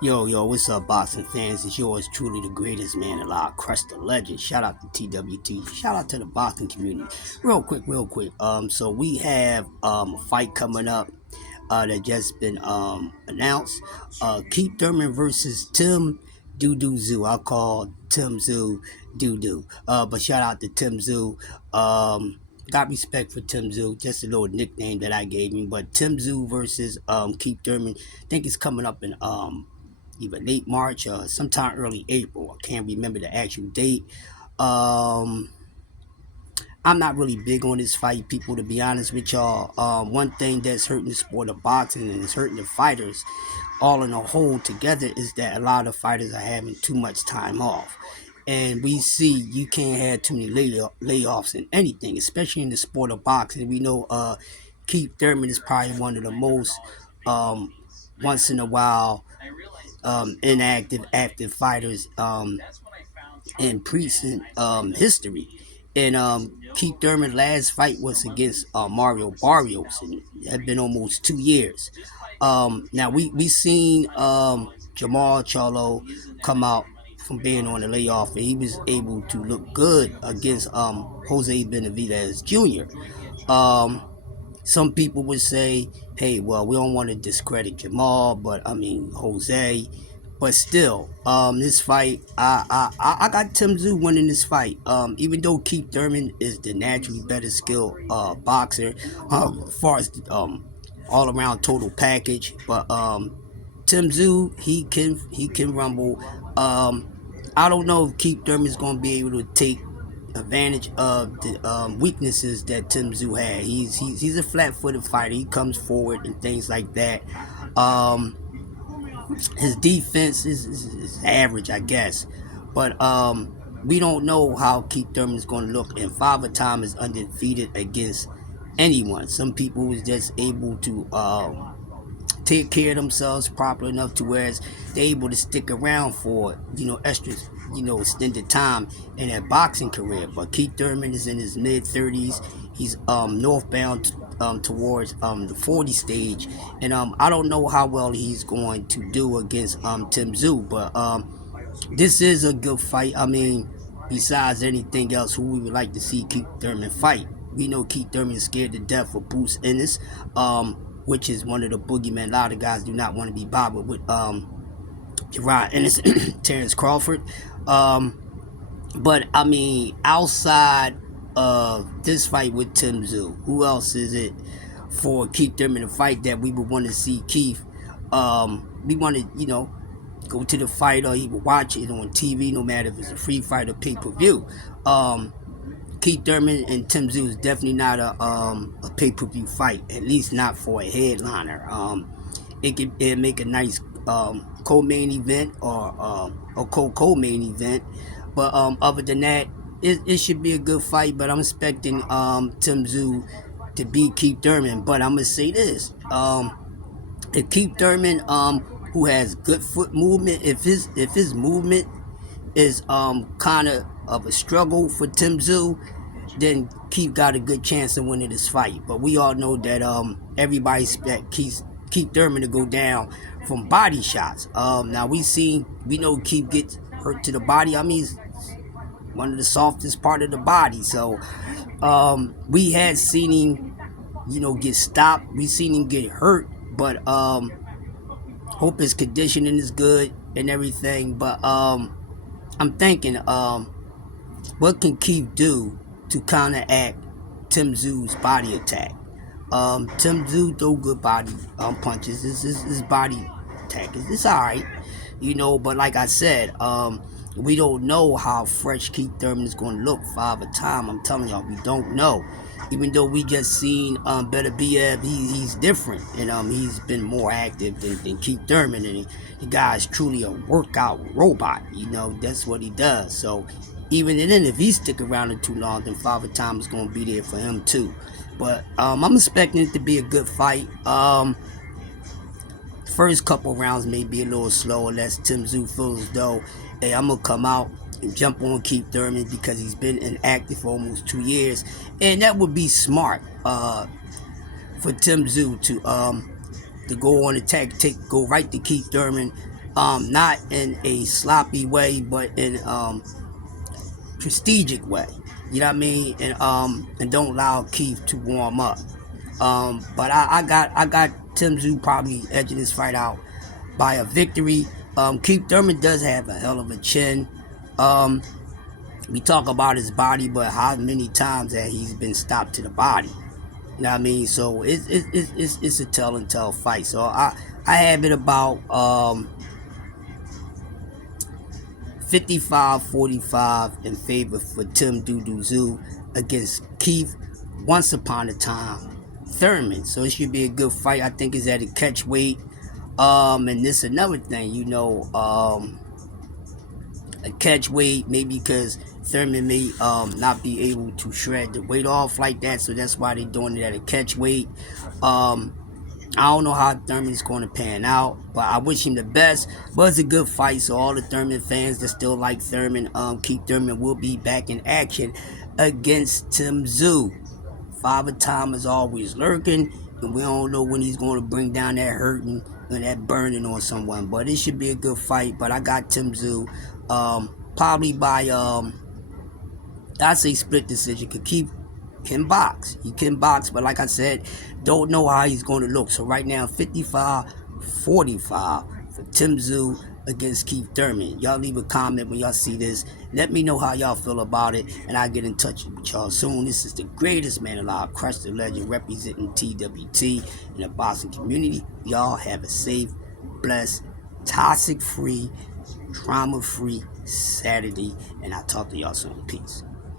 Yo, what's up, boxing fans? It's yours truly, the greatest man alive, Crush the Legend. Shout out to TWT. Shout out to the boxing community. Real quick. So we have a fight coming up that just been announced. Keith Thurman versus Tim Doo Zoo. I call Tim Zoo Doo. But shout out to Tim Zoo. Got respect for Tim Zoo, just a little nickname that I gave him. But Tim Zoo versus Keith Thurman, I think it's coming up in either late March or sometime early April. I can't remember the actual date. Um, I'm not really big on this fight, people, to be honest with y'all. One thing that's hurting the sport of boxing and it's hurting the fighters all in a whole together is that a lot of fighters are having too much time off. And we see you can't have too many layoffs in anything, especially in the sport of boxing. We know Keith Thurman is probably one of the most um, once in a while inactive, active fighters in recent history. And Keith Thurman's last fight was against Mario Barrios, and it had been almost 2 years. Now we seen Jamal Charlo come out from being on the layoff, and he was able to look good against Jose Benavidez Jr. Um, some people would say, hey, well, we don't want to discredit Jamal, but I mean Jose. But still, this fight, I got Tim Tszyu winning this fight. Even though Keith Thurman is the naturally better skilled boxer, as far as all around total package, but Tim Tszyu, he can rumble. I don't know if Keith Thurman is going to be able to take advantage of the weaknesses that Tim Tszyu had. He's a flat-footed fighter. He comes forward and things like that. Um, his defense is average, I guess, but we don't know how Keith Thurman is going to look. And Father Time is undefeated against anyone. Some people was just able to take care of themselves properly enough to whereas they're able to stick around for extra extended time in their boxing career. But Keith Thurman is in his mid 30s. He's northbound towards the 40 stage, and I don't know how well he's going to do against Tim Tszyu, but this is a good fight. I mean, besides anything else, who we would like to see Keith Thurman fight? We know Keith Thurman is scared to death of Bruce Ennis, which is one of the boogeymen. A lot of guys do not want to be bothered with Gerard Ennis, Terrence Crawford. But I mean, outside of this fight with Tim Tszyu, who else is it for Keith Thurman to fight that we would want to see Keith? We want to, go to the fight or even watch it on TV, no matter if it's a free fight or pay-per-view. Keith Thurman and Tim Tszyu is definitely not a pay-per-view fight, at least not for a headliner. It'd make a nice co-main event or a co-main event, but other than that, it should be a good fight. But I'm expecting Tim Tszyu to beat Keith Thurman. But I'm gonna say this: if Keith Thurman, who has good foot movement, if his movement is kind of a struggle for Tim Tszyu, then Keith got a good chance of winning this fight. But we all know that everybody expect Keith Thurman to go down from body shots. Now we know Keith gets hurt to the body. I mean, he's one of the softest part of the body. So we had seen him, get stopped. We seen him get hurt, but hope his conditioning is good and everything. But I'm thinking, what can Keith do to counteract Tim Tszyu's body attack? Tim Tszyu throw good body punches. His body attack it's alright, But like I said, we don't know how fresh Keith Thurman is going to look for the time. I'm telling y'all, we don't know. Even though we just seen Better BF, he's different, and he's been more active than Keith Thurman, and the guy's truly a workout robot. That's what he does. So even then, if he stick around too long, then Father Time is going to be there for him too. But I'm expecting it to be a good fight. First couple rounds may be a little slow unless Tim Tszyu feels as though, hey, I'm going to come out and jump on Keith Thurman because he's been inactive for almost 2 years. And that would be smart for Tim Tszyu to go on attack, go right to Keith Thurman, not in a sloppy way, but in prestigious way. You know what I mean? And don't allow Keith to warm up. But I got Tim Tszyu probably edging this fight out by a victory. Keith Thurman does have a hell of a chin. Um, we talk about his body, but how many times that he's been stopped to the body? You know what I mean? So it's a tell and tell fight. So I have it about 55-45 in favor for Tim Tszyu against Keith Once Upon a Time Thurman. So it should be a good fight. I think it's at a catch weight. And this another thing, a catch weight, maybe because Thurman may not be able to shred the weight off like that, so that's why they're doing it at a catch weight. I don't know how Thurman's going to pan out, but I wish him the best. But it's a good fight, so all the Thurman fans that still like Thurman, Keith Thurman will be back in action against Tim Tszyu. Father Time is always lurking, and we don't know when he's going to bring down that hurting and that burning on someone. But it should be a good fight. But I got Tim Tszyu, probably by I say split decision. Could keep can box. He can box, but like I said, don't know how he's going to look. So right now, 55-45 for Tim Tszyu against Keith Thurman. Y'all leave a comment when y'all see this. Let me know how y'all feel about it, and I'll get in touch with y'all soon. This is the greatest man alive, Crush the Legend, representing TWT in the boxing community. Y'all have a safe, blessed, toxic-free, drama-free Saturday, and I'll talk to y'all soon. Peace.